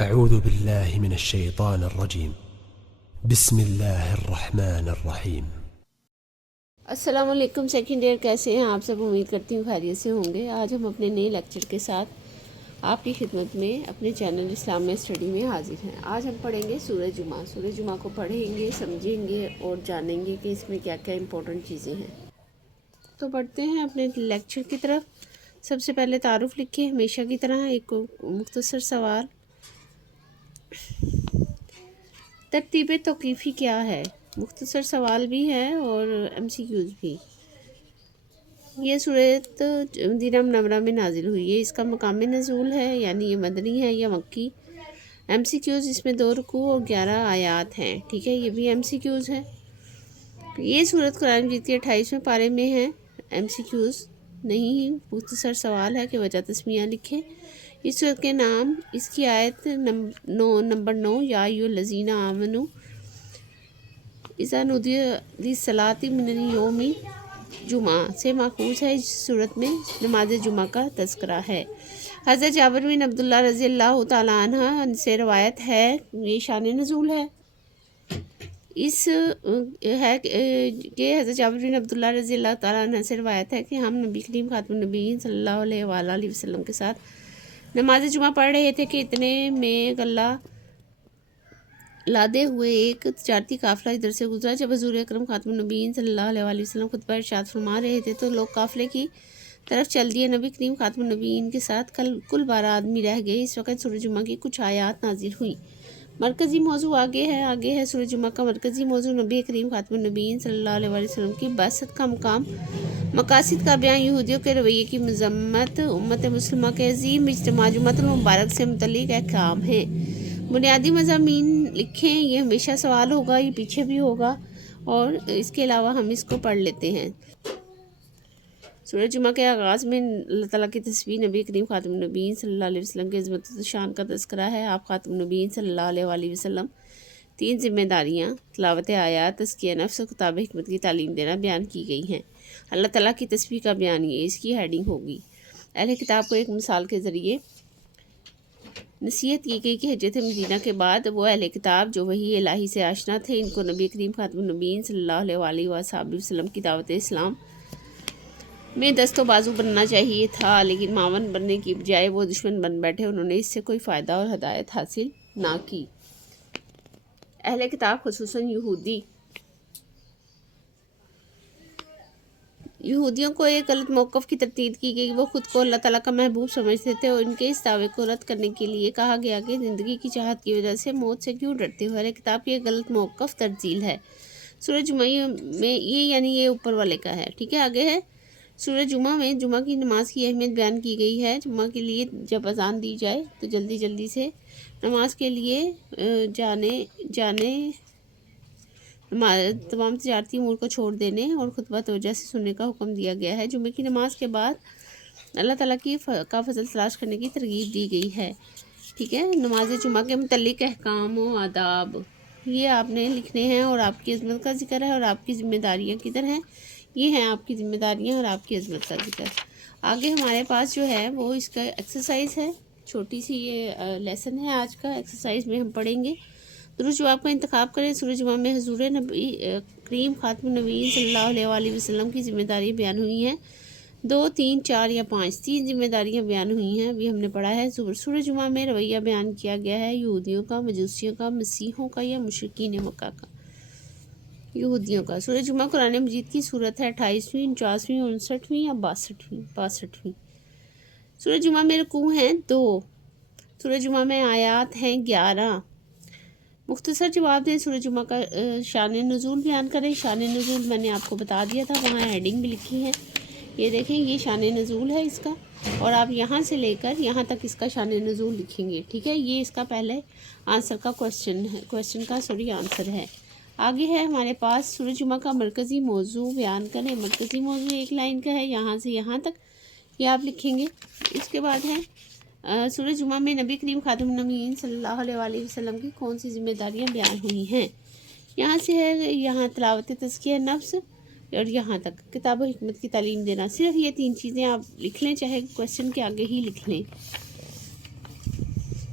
اعوذ باللہ من الشیطان الرجیم بسم اللہ الرحمن الرحیم۔ السلام علیکم سیکنڈ ایئر، کیسے ہیں آپ سب؟ امید کرتی ہوں خیریت سے ہوں گے۔ آج ہم اپنے نئے لیکچر کے ساتھ آپ کی خدمت میں اپنے چینل اسلامیہ اسٹڈی میں حاضر ہیں۔ آج ہم پڑھیں گے سورہ جمعہ۔ سورہ جمعہ کو پڑھیں گے، سمجھیں گے اور جانیں گے کہ اس میں کیا کیا امپورٹنٹ چیزیں ہیں۔ تو پڑھتے ہیں اپنے لیکچر کی طرف۔ سب سے پہلے تعارف لکھیں ہمیشہ کی طرح، ایک مختصر سوال۔ ترتیب توقیفی کیا ہے؟ مختصر سوال بھی ہے اور ایم سی کیوز بھی۔ یہ سورت مدینہ منورہ میں نازل ہوئی ہے۔ اس کا مقام نزول ہے، یعنی یہ مدنی ہے یا مکی۔ ایم سی کیوز اس میں 2 رکوع اور 11 آیات ہیں، ٹھیک ہے، یہ بھی ایم سی کیوز ہے۔ یہ سورت قرآن مجید کے 28ویں پارے میں ہے۔ ایم سی کیوز نہیں، مختصر سوال ہے کہ وجہ تسمیہ لکھیں۔ اس سورت کے نام، اس کی آیت نمبر 9 یا ایھا الذین آمنوا اذا نودی للصلاۃ من یوم جمعہ سے ماخوذ ہے۔ اس صورت میں نماز جمعہ کا تذکرہ ہے۔ حضرت جابر بن عبداللہ رضی اللہ تعالیٰ عنہ سے روایت ہے، یہ شان نزول ہے، اس ہے کہ حضرت جابر بن عبداللہ رضی اللہ تعالیٰ عنہ سے روایت ہے کہ ہم نبی کریم خاتم النبیین صلی اللہ علیہ وآلہ وسلم کے ساتھ نماز جمعہ پڑھ رہے تھے کہ اتنے میں غلہ لادے ہوئے ایک تجارتی قافلہ ادھر سے گزرا۔ جب حضور اکرم خاتم النبیین صلی اللہ علیہ وآلہ وسلم خطبہ ارشاد فرما رہے تھے تو لوگ قافلے کی طرف چل دیے۔ نبی کریم خاتم النبیین کے ساتھ کل 12 آدمی رہ گئے۔ اس وقت سورہ جمعہ کی کچھ آیات نازل ہوئیں۔ مرکزی موضوع آگے ہے سورہ جمعہ کا مرکزی موضوع نبی کریم خاتم النبیین صلی اللہ علیہ وآلہ وسلم کی بعثت کا مقام، مقاصد کا بیان، یہودیوں کے رویے کی مذمت، امت مسلمہ کے عظیم اجتماع جمعۃ المبارک سے متعلق احکام ہیں۔ بنیادی مضامین لکھیں، یہ ہمیشہ سوال ہوگا، یہ پیچھے بھی ہوگا، اور اس کے علاوہ ہم اس کو پڑھ لیتے ہیں۔ سورہ جمعہ کے آغاز میں اللہ تعالیٰ کی تسبیح، نبی کریم خاتم النبیین صلی اللہ علیہ وسلم کے عظمت و شان کا تذکرہ ہے۔ آپ خاتم النبیین صلی اللہ علیہ وآلہ وسلم 3 ذمہ داریاں، تلاوت آیات، تزکیہ نفس اور کتاب حکمت کی تعلیم دینا بیان کی گئی ہیں۔ اللہ تعالیٰ کی تسبیح کا بیان، یہ اس کی ہیڈنگ ہوگی۔ اہل کتاب کو ایک مثال کے ذریعے نصیحت کی گئی کہ ہجرت مدینہ کے بعد وہ اہل کتاب جو وحی الہی سے آشنا تھے، ان کو نبی کریم خاتم النبیین صلی اللہ علیہ وآلہ وسلم کی دعوت اسلام میں دست و بازو بننا چاہیے تھا، لیکن معاون بننے کی بجائے وہ دشمن بن بیٹھے۔ انہوں نے اس سے کوئی فائدہ اور ہدایت حاصل نہ کی۔ اہل کتاب خصوصاً یہودیوں کو ایک غلط موقف کی تردید کی گئی۔ وہ خود کو اللہ تعالیٰ کا محبوب سمجھتے تھے اور ان کے اس دعوے کو رد کرنے کے لیے کہا گیا کہ زندگی کی چاہت کی وجہ سے موت سے کیوں ڈرتے ہو؟ اہل کتاب کی ایک غلط موقف ترجیل ہے۔ سورہ جمعہ میں یہ اوپر والے کا ہے، ٹھیک ہے۔ آگے ہے سورہ جمعہ میں جمعہ کی نماز کی اہمیت بیان کی گئی ہے۔ جمعہ کے لیے جب اذان دی جائے تو جلدی سے نماز کے لیے جانے تمام تجارتی امور کو چھوڑ دینے اور خطبہ توجہ سے سننے کا حکم دیا گیا ہے۔ جمعہ کی نماز کے بعد اللہ تعالیٰ کا فضل تلاش کرنے کی ترغیب دی گئی ہے، ٹھیک ہے۔ نماز جمعہ کے متعلق احکام و آداب یہ آپ نے لکھنے ہیں، اور آپ کی عظمت کا ذکر ہے اور آپ کی ذمہ داریاں کدھر ہیں، یہ ہیں آپ کی ذمہ داریاں اور آپ کی عظمت کا ذکر۔ آگے ہمارے پاس جو ہے وہ اس کا ایکسرسائز ہے، چھوٹی سی یہ لیسن ہے آج کا۔ ایکسرسائز میں ہم پڑھیں گے، درست جواب کا انتخاب کریں۔ سورہ جمعہ میں حضور نبی کریم خاتم النبیین صلی اللہ علیہ وآلہ وسلم کی ذمہ داری بیان ہوئی ہیں۔ 2، 3، 4 یا 5 3 ذمہ داریاں بیان ہوئی ہیں، ابھی ہم نے پڑھا ہے۔ سورہ جمعہ میں رویہ بیان کیا گیا ہے یہودیوں کا، مجوسیوں کا، مسیحوں کا یا مشرکین مکہ کا؟ یہودیوں کا۔ سورہ جمعہ قرآن مجید کی سورت ہے 28ویں، 49ویں، 59ویں یا 62ویں۔ سورہ جمعہ میں رکوع ہیں 2۔ سورہ جمعہ میں آیات ہیں 11۔ مختصر جواب دیں، سورہ جمعہ کا شان نزول بیان کریں۔ شان نزول میں نے آپ کو بتا دیا تھا، وہاں ہیڈنگ بھی لکھی ہے، یہ دیکھیں، یہ شان نزول ہے اس کا، اور آپ یہاں سے لے کر یہاں تک اس کا شان نزول لکھیں گے، ٹھیک ہے۔ یہ اس کا پہلے آنسر کا آنسر ہے۔ آگے ہے ہمارے پاس سورہ جمعہ کا مرکزی موضوع بیان کریں۔ مرکزی موضوع 1 لائن کا ہے، یہاں سے یہاں تک یہ آپ لکھیں گے۔ اس کے بعد ہے سورہ جمعہ میں نبی کریم خاتم النبیین صلی اللہ علیہ وآلہ وسلم کی کون سی ذمہ داریاں بیان ہوئی ہیں، یہاں سے ہے، یہاں تلاوت تزکیہ نفس، اور یہاں تک کتاب و حکمت کی تعلیم دینا۔ صرف یہ 3 چیزیں آپ لکھ لیں، چاہے کویسچن کے آگے ہی لکھ لیں۔